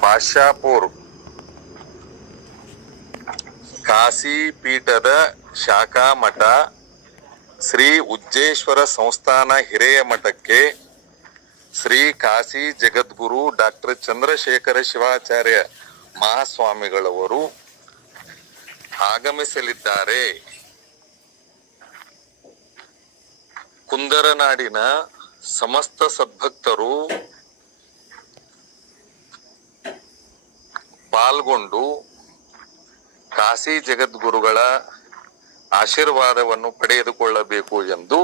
ಪಾಶಾಪುರ್ ಕಾಶಿ ಪೀಠದ ಶಾಖಾ ಮಠ ಶ್ರೀ ಉಜ್ಜೇಶ್ವರ ಸಂಸ್ಥಾನ ಹಿರೇಯ ಮಠಕ್ಕೆ ಶ್ರೀ ಕಾಶಿ ಜಗದ್ಗುರು ಡಾಕ್ಟರ್ ಚಂದ್ರಶೇಖರ ಶಿವಾಚಾರ್ಯ ಮಹಾಸ್ವಾಮಿಗಳವರು ಆಗಮಿಸಲಿದ್ದಾರೆ. ಕುಂದರನಾಡಿನ ಸಮಸ್ತ ಸದ್ಭಕ್ತರು ಪಾಲ್ಗೊಂಡು ಕಾಶಿ ಜಗದ್ಗುರುಗಳ ಆಶೀರ್ವಾದವನ್ನು ಪಡೆದುಕೊಳ್ಳಬೇಕು ಎಂದು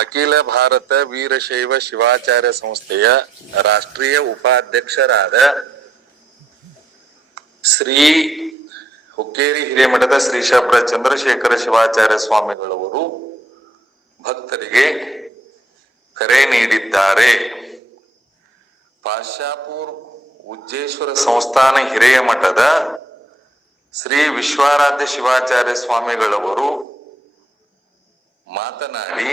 ಅಖಿಲ ಭಾರತ ವೀರಶೈವ ಶಿವಾಚಾರ್ಯ ಸಂಸ್ಥೆಯ ರಾಷ್ಟ್ರೀಯ ಉಪಾಧ್ಯಕ್ಷರಾದ ಶ್ರೀ ಹುಕ್ಕೇರಿ ಹಿರೇಮಠದ ಶ್ರೀ ಶಬ್ರ ಚಂದ್ರಶೇಖರ ಶಿವಾಚಾರ್ಯ ಸ್ವಾಮಿಗಳವರು ಭಕ್ತರಿಗೆ ಕರೆ ನೀಡಿದ್ದಾರೆ. ಪಾಶಾಪುರ್ ಉಜ್ಜೇಶ್ವರ ಸಂಸ್ಥಾನ ಹಿರೇಯ ಮಠದ ಶ್ರೀ ವಿಶ್ವಾರಾಧ್ಯ ಶಿವಾಚಾರ್ಯ ಸ್ವಾಮಿಗಳವರು ಮಾತನಾಡಿ,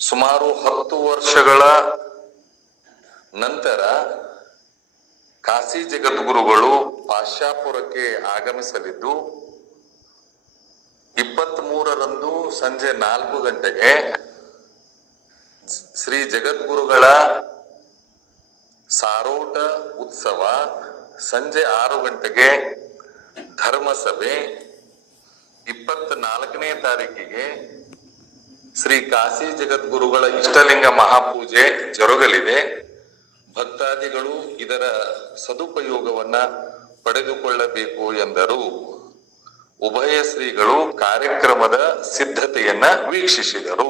ಸುಮಾರು 10 ವರ್ಷಗಳ ನಂತರ ಕಾಶಿ ಜಗದ್ಗುರುಗಳು ಪಾಶಾಪುರಕ್ಕೆ ಆಗಮಿಸಲಿದ್ದು 23ರಂದು ಸಂಜೆ 4 ಗಂಟೆಗೆ ಶ್ರೀ ಜಗದ್ಗುರುಗಳ ಸಾರೋಟ ಉತ್ಸವ, ಸಂಜೆ 6 ಗಂಟೆಗೆ ಧರ್ಮಸಭೆ, 24ನೇ ತಾರೀಕಿಗೆ ಶ್ರೀ ಕಾಶಿ ಜಗದ್ಗುರುಗಳ ಇಷ್ಟಲಿಂಗ ಮಹಾಪೂಜೆ ಜರುಗಲಿದೆ. ಭಕ್ತಾದಿಗಳು ಇದರ ಸದುಪಯೋಗವನ್ನ ಪಡೆದುಕೊಳ್ಳಬೇಕು ಎಂದರು. ಉಭಯ ಶ್ರೀಗಳು ಕಾರ್ಯಕ್ರಮದ ಸಿದ್ಧತೆಯನ್ನ ವೀಕ್ಷಿಸಿದರು.